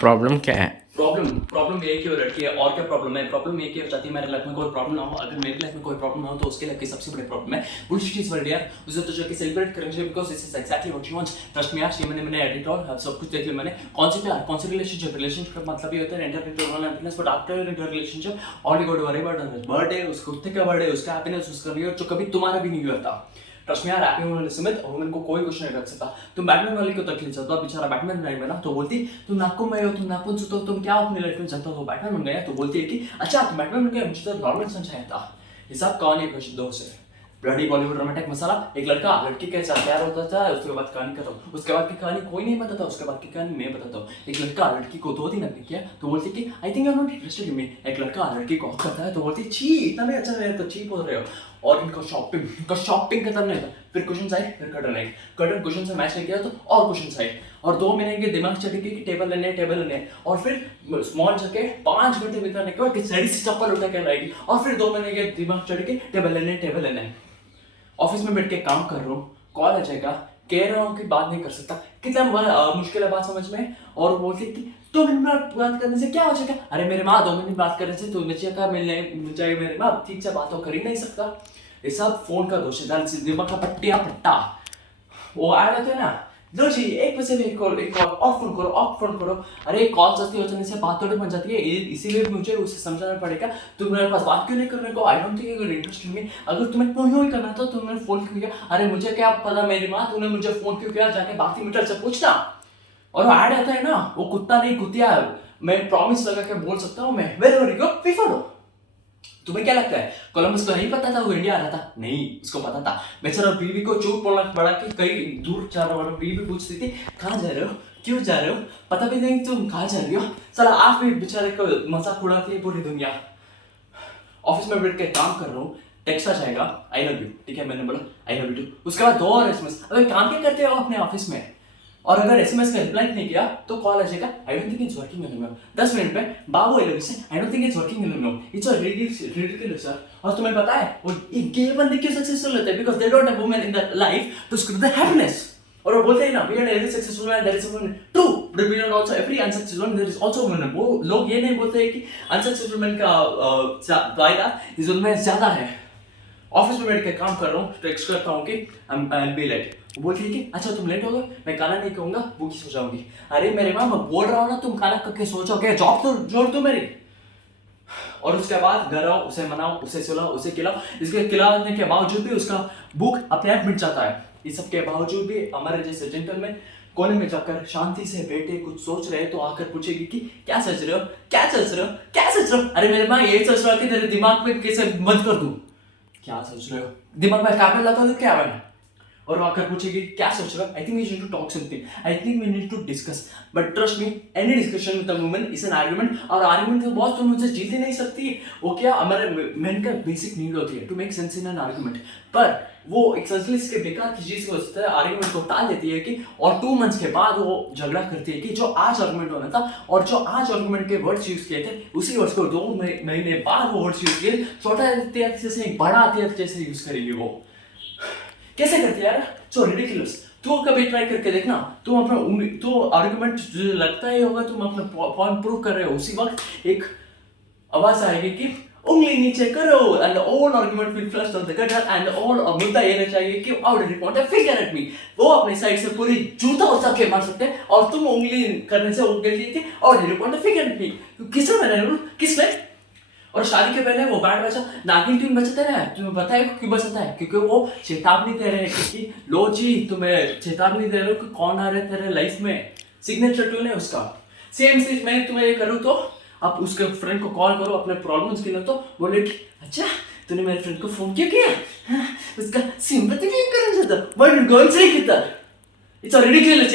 Problem क्या है? Problem ये है कि वो लड़की है। और क्या प्रॉब्लम है? प्रॉब्लम ये कि वो चाहती है मेरे लाइफ में कोई प्रॉब्लम ना हो। अगर मेरी लाइफ में कोई प्रॉब्लम ना हो तो उसके लाइफ की सबसे बड़ी प्रॉब्लम है। बुलशिट इज वर्ल्ड यार, उसे तो जाके सेलिब्रेट करना चाहिए because this is exactly what she wants. Trust me यार, मैंने एडिट और सब कुछ देख लिया मैंने। कौन सी रिलेशनशिप का मतलब ये होता है enter into one happiness, but after enter relationship all you got to worry about birthday, उसके कुत्ते का बर्थडे, उसका हैप्पीनेस, उसका न्यू ईयर जो कभी तुम्हारा भी नहीं हुआ था। ट्रस्ट में यार, हैप्पी वुमेन समेत वुमेन को कोई कुछ नहीं रख सकता। तुम बैटमैन वाले को तकलीफ चाहते हो, बेचारा बैटमैन नहीं बना तो बोलती तुम नाको में हो, तुम नाको हो, तुम क्या अपनी लाइफ में चाहते हो? तो बैटमैन बन गया तो बोलती है कि अच्छा तुम बैटमैन बन गया, मुझे तो नॉर्मल इंसान चाहिए था। ये सब कहानी कुछ दोस्त है। ब्लडी बॉलीवुड रोमांटिक मसाला। एक लड़का लड़की के साथ प्यार होता था, उसके बाद कहानी खत्म। उसके बाद की कहानी कोई नहीं बताता, उसके बाद की कहानी मैं बताता हूँ। एक लड़का लड़की को 2 दिन अपने किया तो बोलती कि I think you are not interested in me. एक लड़का लड़की को हक करता है तो बोलती छी इतना भी अच्छा नहीं है तो छी बोल रहे हो। और इनका शॉपिंग खत्म नहीं था। फिर क्वेश्चन आए, फिर कर्टन क्वेश्चन से मैच नहीं किया तो और क्वेश्चन आए, और 2 महीने के दिमाग चटके कि टेबल लेने, और फिर स्मॉल जगह 5 घंटे बिताने के बाद सड़ी सी चप्पल उठा के लाएगी, और फिर 2 महीने के दिमाग चढ़ के टेबल लेने। ऑफिस में बैठ के काम कर रहा हूँ, कॉल आ जाएगा, कह रहा हूँ कि बात नहीं कर सकता, कितना मुश्किल है बात समझ में। और बोलती कि 2 मिनट बात करने से क्या हो जाएगा? अरे मेरे माँ 2 मिनट बात करने से तो नीचे का मिलने चाहिए, मेरे माँ ठीक से बात तो कर ही नहीं सकता। ये सब फोन का दोष है, दिमाग का पट्टा। वो आ रहे थे ना, लो जी 1 बजे में एक कॉल ऑफ फोन करो। अरे कॉल जल्दी हो जाने से बात थोड़ी बन जाती है, इसीलिए मुझे उसे समझाना पड़ेगा। तुम मेरे पास बात क्यों नहीं करने को? I don't think you are interested in me. अगर तुम्हें क्यों ही करना था तो तुमने फोन क्यों किया? अरे मुझे क्या पता मेरी माँ, तूने मुझे फोन क्यों किया? जाके बाकी मीटर से पूछना। और वो ऐड आता है ना, वो कुत्ता नहीं कुतिया है। मैं प्रॉमिस लगा के बोल सकता हूँ, मैं वेरी वेरी गुड फीफा लो। तुम्हें क्या लगता है कोलंबस को नहीं पता था वो इंडिया आ रहा था? नहीं, उसको पता था। बेचारा बीवी को चूप बोलना पड़ा कि कहीं दूर जा रहा हूँ। बीवी पूछती थी कहाँ जा रहे हो, क्यों जा रहे हो, पता भी नहीं तुम कहाँ जा रही हो। साला आज भी बेचारे को मजाक उड़ाती है पूरी दुनिया। ऑफिस में बैठ के काम कर रहा हूँ, टेक्स्ट आ जाएगा आई लव यू, ठीक है मैंने बोला आई लव यू टू। उसके बाद 2 और एसएमएस। अबे काम क्या करते हो अपने ऑफिस में? और अगर एसएमएस का रिप्लाई नहीं किया तो कॉल आ जाएगा आई don't think it's working anymore. 10 minute में बाबू एलओ से आई don't think it's working anymore, it's a ridiculous sir. और तुम्हें पता है वो ये बंदे क्यों सक्सेसफुल होते हैं? Because they don't have women in the life to scrip the happiness. और वो बोलते हैं ना, we are every successful man there is woman true, but we are also every unsuccessful man there is also woman. वो लोग ये नहीं बोलते हैं कि अनसक्सेसफुल मैन का दायरा इस उनमें ज्यादा है। ऑफिस में बैठ के काम कर रहा हूँ, टेक्स्ट करता हूँ कि आई विल बी लेट। वो बोलती है कि अच्छा तुम लेट हो गए, मैं खाना नहीं खाऊंगा, भूखी सो जाऊंगी। अरे मेरे माँ मैं बोल रहा हूँ ना, तुम खाना करके सो जाओगे, जॉब तो जोड़ दो मेरी। और उसके बाद घर आओ, उसे मनाओ, उसे सुलाओ, उसे खिलाओ। इसके खिलाने के बावजूद भी उसका भूख अपने आप मिट जाता है। इस सब के बावजूद भी हमारे जैसे जेंटलमैन कोने में जाकर शांति से बैठे कुछ सोच रहे तो आकर पूछेगी कि क्या सोच रहे हो, क्या सोच रहे हो, क्या सोच रहे हो? अरे मेरे माँ ये सोच रहा कि तेरे दिमाग में कैसे बंद कर दूं। क्या सोच रहे हो? दिमाग में कैमरा लगा तो क्या बना? और वो आकर पूछेगी क्या सोच रहे हो? I think we need to talk something, I think we need to discuss. But trust me, any discussion with a woman is an argument. और आर्गुमेंट के बॉस तुम मुझे जीत ही नहीं सकती। वो क्या हमारे मेन का बेसिक नीड होती है to make sense in an argument. पर वो एक सेंसलेस के बेकार की चीज को आर्गुमेंट को टाल देती है कि, और 2 मंथ्स के बाद वो झगड़ा करती है कि जो आज आर्गुमेंट होना था और जो आज आर्गुमेंट के वर्ड्स यूज किए थे उसी वर्ड्स को 2 महीने बाद वो वर्ड्स यूज किए, छोटा हथियार से बड़ा हथियार जैसे यूज करेगी। वो कैसे करती है यार? So ridiculous. तू कभी ट्राई करके देखना, तुम अपना तो आर्गुमेंट जो लगता ही होगा तुम अपना पॉइंट प्रूव कर रहे हो, उसी वक्त एक आवाज आएगी कि उंगली नीचे करो, and all argument will flush on the gutter, and all मुद्दा ये रहना चाहिए कि how did you point a finger at me. वो अपने साइड से पूरी जूता उठा के मार सकते हैं और तुम उंगली करने से उठ गई थी और did you point a finger at me. किसने मैंने रूल किसने? और शादी के पहले वो बैंड बजा नागिन ट्यून बजाते हैं, तुम्हें पता है क्यों बजाता है? क्योंकि वो चेतावनी दे रहे हैं कि लो जी तुम्हें चेतावनी दे रहे हो कि कौन आ रहे तेरे लाइफ में। सिग्नेचर ट्यून है उसका। सेम चीज मैं तुम्हें ये करूँ तो आप उसके फ्रेंड को कॉल करो अपने प्रॉब्लम्स के लिए, तो बोले कि अच्छा तूने मेरे फ्रेंड को फोन क्यों किया? उसका सिंपैथी क्यों करना चाहता? व्हाई यू गोइंग से कितना? It's a ridiculous.